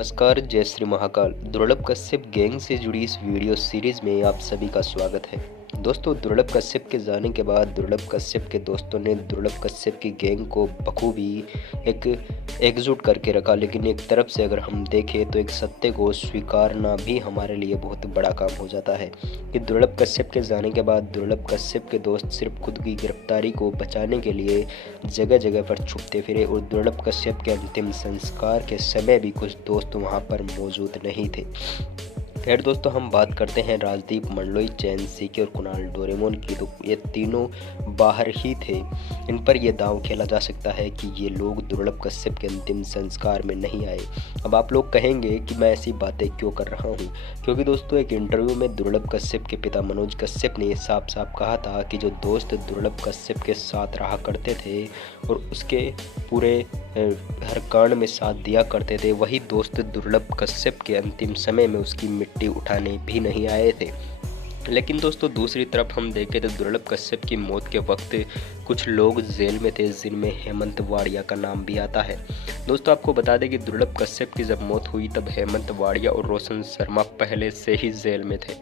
नमस्कार, जय श्री महाकाल। दुर्लभ कश्यप गैंग से जुड़ी इस वीडियो सीरीज में आप सभी का स्वागत है। दोस्तों, दुर्लभ कश्यप के जाने के बाद दुर्लभ कश्यप के दोस्तों ने दुर्लभ कश्यप की गैंग को बखूबी एक एकजुट करके रखा। लेकिन एक तरफ से अगर हम देखें तो एक सत्य को स्वीकारना भी हमारे लिए बहुत बड़ा काम हो जाता है कि दुर्लभ कश्यप के जाने के बाद दुर्लभ कश्यप के दोस्त सिर्फ खुद की गिरफ्तारी को बचाने के लिए जगह जगह पर छुपते फिरे और दुर्लभ कश्यप के अंतिम संस्कार के समय भी कुछ दोस्त वहां पर मौजूद नहीं थे। खैर दोस्तों, हम बात करते हैं राजदीप मंडलोई, चैन सीके और कुणाल डोरेमोन की। तो ये तीनों बाहर ही थे। इन पर यह दांव खेला जा सकता है कि ये लोग दुर्लभ कश्यप के अंतिम संस्कार में नहीं आए। अब आप लोग कहेंगे कि मैं ऐसी बातें क्यों कर रहा हूँ, क्योंकि दोस्तों एक इंटरव्यू में दुर्लभ कश्यप के पिता मनोज कश्यप ने साफ साफ कहा था कि जो दोस्त दुर्लभ कश्यप के साथ रहा करते थे और उसके पूरे हर कांड में साथ दिया करते थे, वही दोस्त दुर्लभ कश्यप के अंतिम समय में उसकी मिट्टी उठाने भी नहीं आए थे। लेकिन दोस्तों दूसरी तरफ हम देखें तो दुर्लभ कश्यप की मौत के वक्त कुछ लोग जेल में थे, जिनमें हेमंत वाड़िया का नाम भी आता है। दोस्तों आपको बता दें कि दुर्लभ कश्यप की जब मौत हुई तब हेमंत वाड़िया और रोशन शर्मा पहले से ही जेल में थे।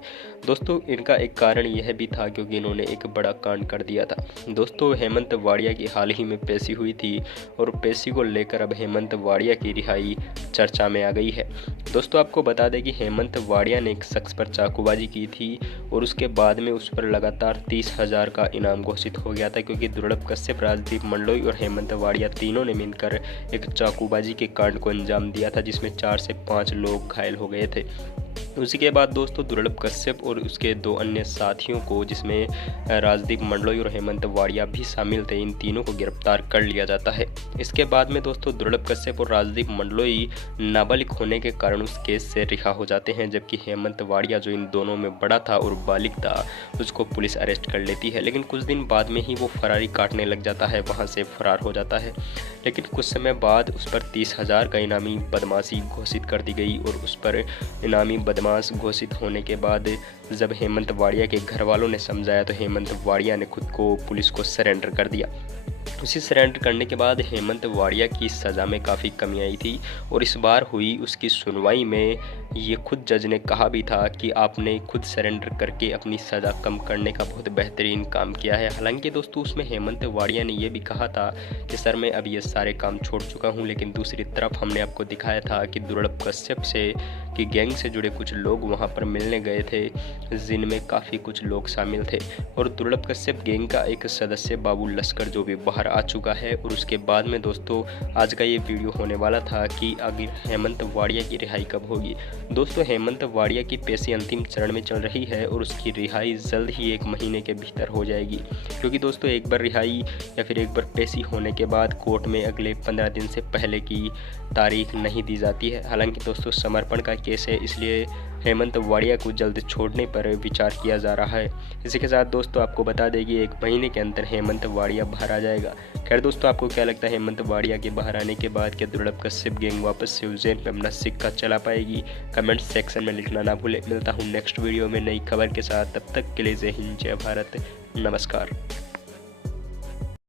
दोस्तों इनका एक कारण यह भी था क्योंकि इन्होंने एक बड़ा कांड कर दिया था। दोस्तों हेमंत वाड़िया की हाल ही में पेशी हुई थी और पेशी को लेकर अब हेमंत वाड़िया की रिहाई चर्चा में आ गई है। दोस्तों आपको बता दें कि हेमंत वाड़िया ने एक शख्स पर चाकूबाजी की थी और उसके बाद में उस पर लगातार 30,000 का इनाम घोषित हो गया था, क्योंकि दुर्लभ कश्यप, राजदीप मंडलोई और हेमंत वाड़िया तीनों ने मिलकर एक चाकूबाजी के कांड को अंजाम दिया था, जिसमें 4 से 5 लोग घायल हो गए थे। उसी के बाद दोस्तों दुर्लभ कश्यप और उसके 2 अन्य साथियों को, जिसमें राजदीप मंडलोई और हेमंत वाड़िया भी शामिल थे, इन तीनों को गिरफ्तार कर लिया जाता है। इसके बाद में दोस्तों दुर्लभ कश्यप और राजदीप मंडलोई नाबालिग होने के कारण उस केस से रिहा हो जाते हैं, जबकि हेमंत वाड़िया जो इन दोनों में बड़ा था और बालिग था, उसको पुलिस अरेस्ट कर लेती है। लेकिन कुछ दिन बाद में ही वो फरारी काटने लग जाता है, वहाँ से फरार हो जाता है। लेकिन कुछ समय बाद उस पर 30,000 का इनामी बदमाशी घोषित कर दी गई और उस पर इनामी बदमाश घोषित होने के बाद जब हेमंत वाड़िया के घर वालों ने समझाया तो हेमंत वाड़िया ने खुद को पुलिस को सरेंडर कर दिया। उसी सरेंडर करने के बाद हेमंत वाड़िया की सज़ा में काफ़ी कमी आई थी और इस बार हुई उसकी सुनवाई में ये खुद जज ने कहा भी था कि आपने खुद सरेंडर करके अपनी सज़ा कम करने का बहुत बेहतरीन काम किया है। हालांकि दोस्तों उसमें हेमंत वाड़िया ने यह भी कहा था कि सर मैं अब ये सारे काम छोड़ चुका हूँ। लेकिन दूसरी तरफ हमने आपको दिखाया था कि दुर्लभ कश्यप से कि गैंग से जुड़े कुछ लोग वहाँ पर मिलने गए थे, जिनमें काफ़ी कुछ लोग शामिल थे और दुर्लभ कश्यप गैंग का एक सदस्य बाबू लश्कर जो भी बाहर आ चुका है। और उसके बाद में दोस्तों आज का ये वीडियो होने वाला था कि आखिर हेमंत वाड़िया की रिहाई कब होगी। दोस्तों हेमंत वाड़िया की पेशी अंतिम चरण में चल रही है और उसकी रिहाई जल्द ही 1 महीने के भीतर हो जाएगी, क्योंकि दोस्तों एक बार रिहाई या फिर एक बार पेशी होने के बाद कोर्ट में अगले 15 दिन से पहले की तारीख नहीं दी जाती है। हालांकि दोस्तों समर्पण का केस है, इसलिए हेमंत वाड़िया को जल्द छोड़ने पर विचार किया जा रहा है। इसी के साथ दोस्तों आपको बता दें कि 1 महीने के अंदर हेमंत वाड़िया बाहर आ जाएगा। खैर दोस्तों आपको क्या लगता है, हेमंत वाड़िया के बाहर आने के बाद क्या दुर्लभ कश्यप गैंग वापस से उज्जैन पर अपना सिक्का चला पाएगी? कमेंट सेक्शन में लिखना ना भूलें। मिलता हूँ नेक्स्ट वीडियो में नई खबर के साथ, तब तक के लिए जय हिंद, जय भारत, नमस्कार।